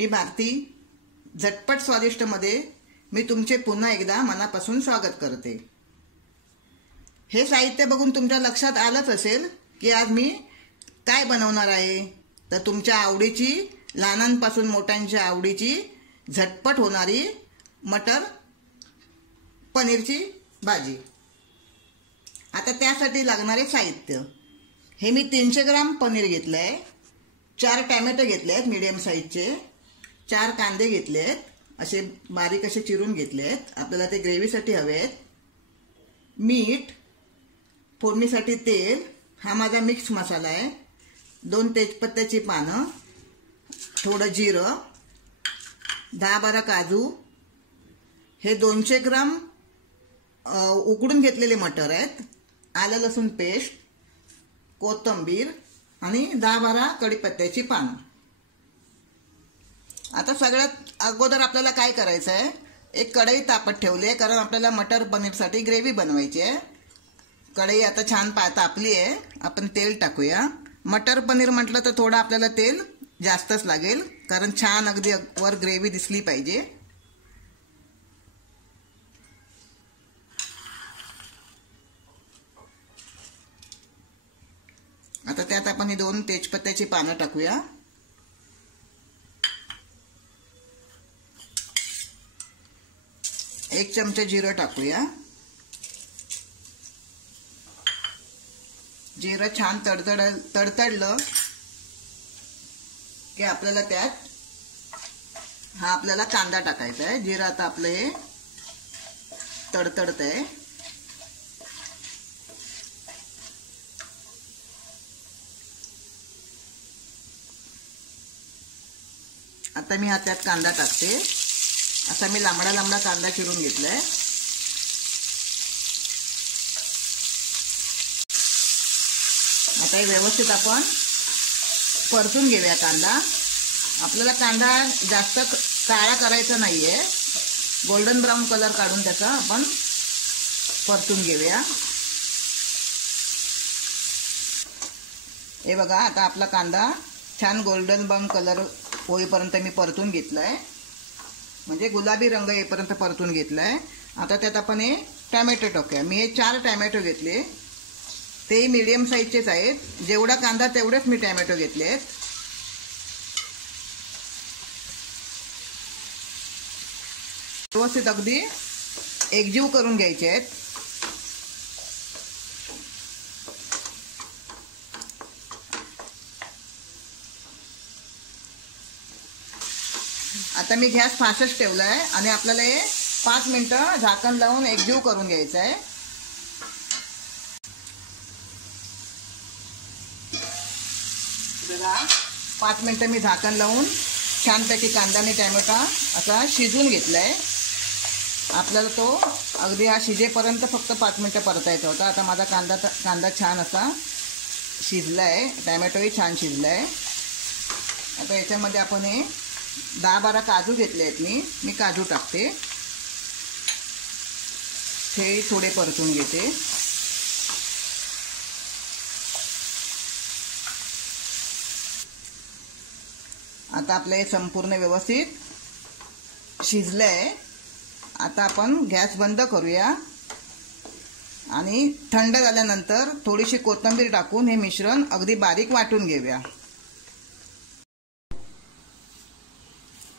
मी भारती झटपट स्वादिष्टमध्ये मी तुमचे पुन्हा एकदा मनापासून स्वागत करते। हे साहित्य बघून तुमच्या लक्षात आलंच असेल की आज मी काय बनवणार आहे। तर तुमच्या आवडीची, लहानांपासून मोठ्यांच्या आवडीची झटपट होणारी मटर पनीरची भाजी। आता त्यासाठी लागणारे साहित्य, हे मी 300 ग्राम पनीर घेतलं आहे, 4 टोमॅटो घेतले आहेत मीडियम साईजचे, 4 कांदे घेतले आहेत, असे बारीक असे चिरून घेतले आहेत, आपल्याला ते ग्रेव्हीसाठी हवे आहेत, मीठ, फोडणीसाठी तेल, हा माझा मिक्स मसाला आहे, 2 तेजपत्त्याची पानं, थोडं जिरं, 10-12 काजू, हे 200 ग्राम उकडून घेतलेले मटर आहेत, आलं लसूण पेस्ट, कोथिंबीर आणि 10-12 कढीपत्त्याची पानं। आता सगळ्यात अगोदर आपल्याला काय करायचं आहे, एक कढई तापत ठेवली आहे, कारण आपल्याला मटर पनीरसाठी ग्रेव्ही बनवायची आहे। कढई आता छान तापली आहे, आपण तेल टाकूया। मटर पनीर म्हटलं तर थोडं आपल्याला तेल जास्तच लागेल, कारण छान अगदी वर ग्रेव्ही दिसली पाहिजे। आता त्यात आपण ही 2 तेजपत्त्याची पानं टाकूया, 1 चमचा जिरं टाकूया। जिरं छान तडतडलं की आपल्याला त्यात हा आपल्याला कांदा टाकायचा आहे। जिरं आता आपलं हे तडतडत आहे। आता मी हा त्यात कांदा टाकते। असा मी लांबडा कांदा चिरून घेतलाय। आता हे व्यवस्थित आपण परतून घेऊया कांदा। आपल्याला कांदा जास्त काळा करायचा नाहीये, गोल्डन ब्राऊन कलर काढून त्याचा आपण परतून घेऊया। हे बघा, आता आपला कांदा छान गोल्डन ब्राऊन कलर होईपर्यंत मी परतून घेतलाय, म्हणजे गुलाबी रंग येईपर्यंत परतून घेतलाय। आता त्यात आपण हे टोमॅटो टाकूया। मी हे 4 टोमॅटो घेतले, ते मीडियम साईजचेच आहेत, जेवढा कांदा तेवढेच मी टोमॅटो घेतले आहेत। व्यवस्थित अगदी एकजीव करून घ्यायचे आहेत। आता मी गॅस फास्टच ठेवलाय आणि आपल्याला हे 5 मिनिटं झाकण लावून एकजीव करून घ्यायचं आहे। बघा, 5 मिनिटं मी झाकण लावून छानपैकी कांदा आणि टोमॅटो असा शिजवून घेतलाय। आपल्याला तो अगदी हा शिजेपर्यंत फक्त 5 मिनिटं परतायचा होता। आता माझा कांदा छान असा शिजलाय, टोमॅटोही छान शिजलाय। आता याच्यामध्ये आपण हे 10-12 काजू घेतले आहेत, मी काजू टाकते, हे थोडे परतून घेते। आता आपलं हे संपूर्ण व्यवस्थित शिजलंय। आता आपण गॅस बंद करूया आणि थंड झाल्यानंतर थोडीशी कोथिंबीर टाकून हे मिश्रण अगदी बारीक वाटून घेऊया।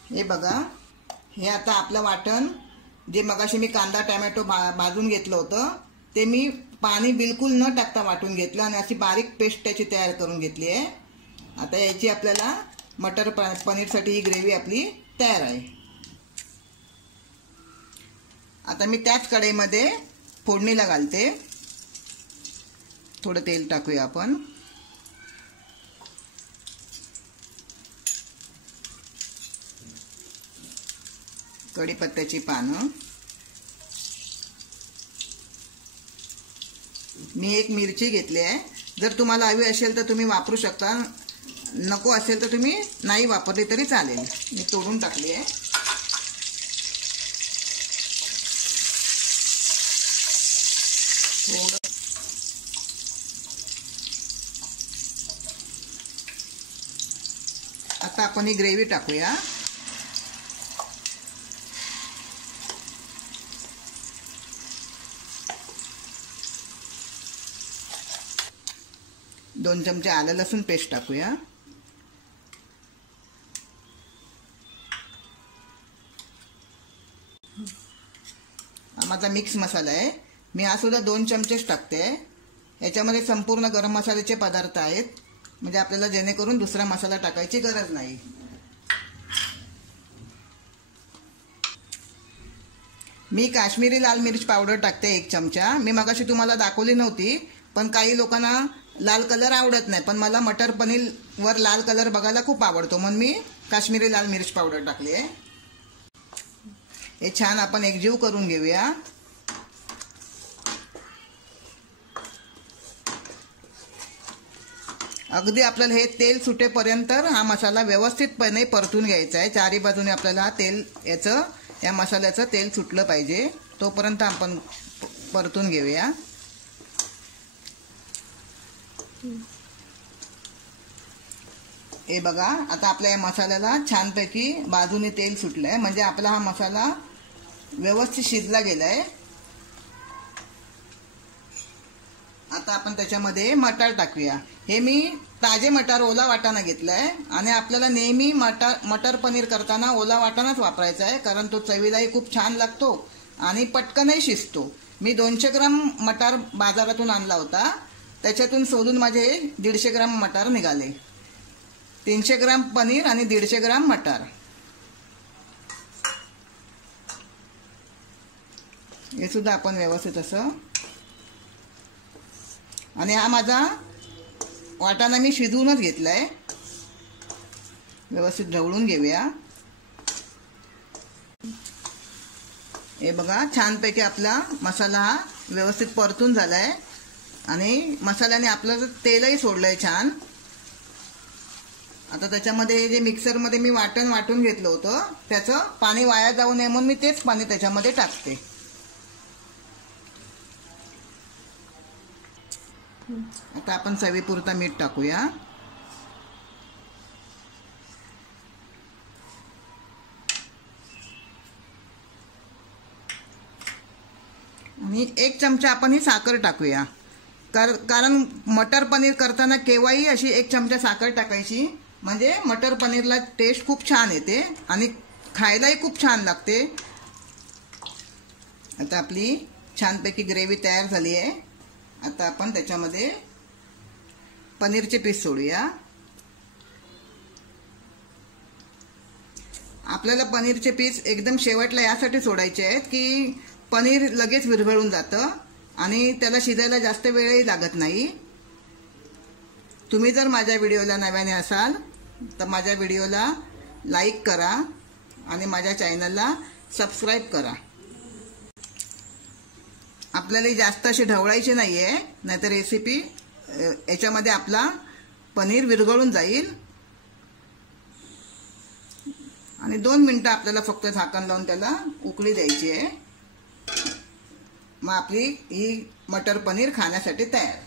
हे बघा, हे आता आपलं वाटण, जे मगाशी मी कांदा टोमॅटो भाजून घेतलं होतं, ते मी पाणी बिलकुल न टाकता वाटून घेतलं आणि अशी बारीक पेस्ट त्याची तयार करून घेतली आहे। आता याची आपल्याला मटर पनीरसाठी ही ग्रेव्ही आपली तयार आहे। आता मी त्याच कढईमध्ये फोडणीला घालते, थोडं तेल टाकूया आपण, कढीपत्त्याची पानं, मी 1 मिरची घेतली आहे, जर तुम्हाला हवी असेल तर तुम्ही वापरू शकता, नको असेल तर तुम्ही नाही वापरली तरी चालेल। मी तोडून टाकली आहे। आता आपण ही ग्रेव्ही टाकूया। 2 चमचे आलं लसूण पेस्ट टाकूया. हा माझा मिक्स मसाला आहे. मी हा सुद्धा 2 चमचेच टाकते. याच्यामध्ये संपूर्ण गरम मसाल्याचे पदार्थ आहेत, म्हणजे आपल्याला जेणेकरून दुसरा मसाला टाकायची गरज नाही. मी काश्मीरी लाल मिर्च पावडर टाकते 1 चमचा. मी मगाशी तुम्हाला दाखवली नव्हती, पण काही लोकांना लाल कलर आवडत नाही, पण मला मटर पनीर वर लाल कलर बघायला खूप आवडतो, म्हणून मी काश्मीरी लाल मिर्च पावडर टाकली आहे. हे छान आपण एकजीव करून घेऊया. अगदी आपल्याला हे तेल सुटेपर्यंत हा मसाला व्यवस्थितपणे परतून घ्यायचा आहे. चारी बाजूने आपल्याला तेल या मसाल्याचं तेल सुटलं पाहिजे, तोपर्यंत आपण परतून घेऊया. हे बघा, आता आपल्या या मसाल्याला छानपैकी बाजूने तेल सुटलंय, म्हणजे आपला हा मसाला व्यवस्थित शिजला गेलाय. आता आपण त्याच्यामध्ये मटार टाकूया. हे मी ताजे मटार ओला वाटाणा घेतलाय, आणि आपल्याला नेहमी मटर पनीर करताना ओला वाटाणाच वापरायचा आहे, कारण तो चवीलाही खूप छान लागतो आणि पटकनही शिजतो. मी 200 ग्राम मटार बाजारातून आणला होता, त्याच्यातून सोलून माझे 150 ग्राम मटार निघाले. 300 ग्राम पनीर आणि 150 ग्राम मटार. हे सुद्धा आपण व्यवस्थित असं, आणि हा माझा वाटाणा मी शिजवूनच घेतलाय. व्यवस्थित ढवळून घेऊया. हे बघा, छानपैकी आपला मसाला हा व्यवस्थित परतून झालाय, आणि मसाल्याने आपलं तेलही सोडलंय छान. आता त्याच्यामध्ये हे जे मिक्सरमध्ये मी वाटून घेतलं होतं, त्याचं पाणी वाया जाऊ नये म्हणून मी तेच पाणी त्याच्यामध्ये टाकते. आता आपण चवीपुरता मीठ टाकूया. आणि 1 चमचा आपण ही साखर टाकूया, कारण मटर पनीर करताना केव्हाही अशी 1 चमचा साखर टाकायची, म्हणजे मटर पनीरला टेस्ट खूप छान येते आणि खायलाही खूप छान लागते. आता आपली छानपैकी ग्रेव्ही तयार झाली आहे. आता आपण त्याच्यामध्ये पनीरचे पीस सोडूया. आपल्याला पनीरचे पीस एकदम शेवटला यासाठी सोडायचे आहेत की पनीर लगेच विरघळून जातं आणि त्याला शिजायला जास्त वेळही लागत नाही. तुम्ही जर माझ्या व्हिडिओला नव्याने असाल तर माझ्या व्हिडिओला लाईक करा आणि माझ्या चॅनलला सबस्क्राईब करा. आपल्याला जास्त अशी ढवळायची नाही आहे, नाहीतर रेसिपी याच्यामध्ये आपला पनीर विरघळून जाईल. आणि 2 मिनिटं आपल्याला फक्त झाकण लावून त्याला उकळी द्यायची आहे. मग आपली ही मटर पनीर खाण्यासाठी तयार.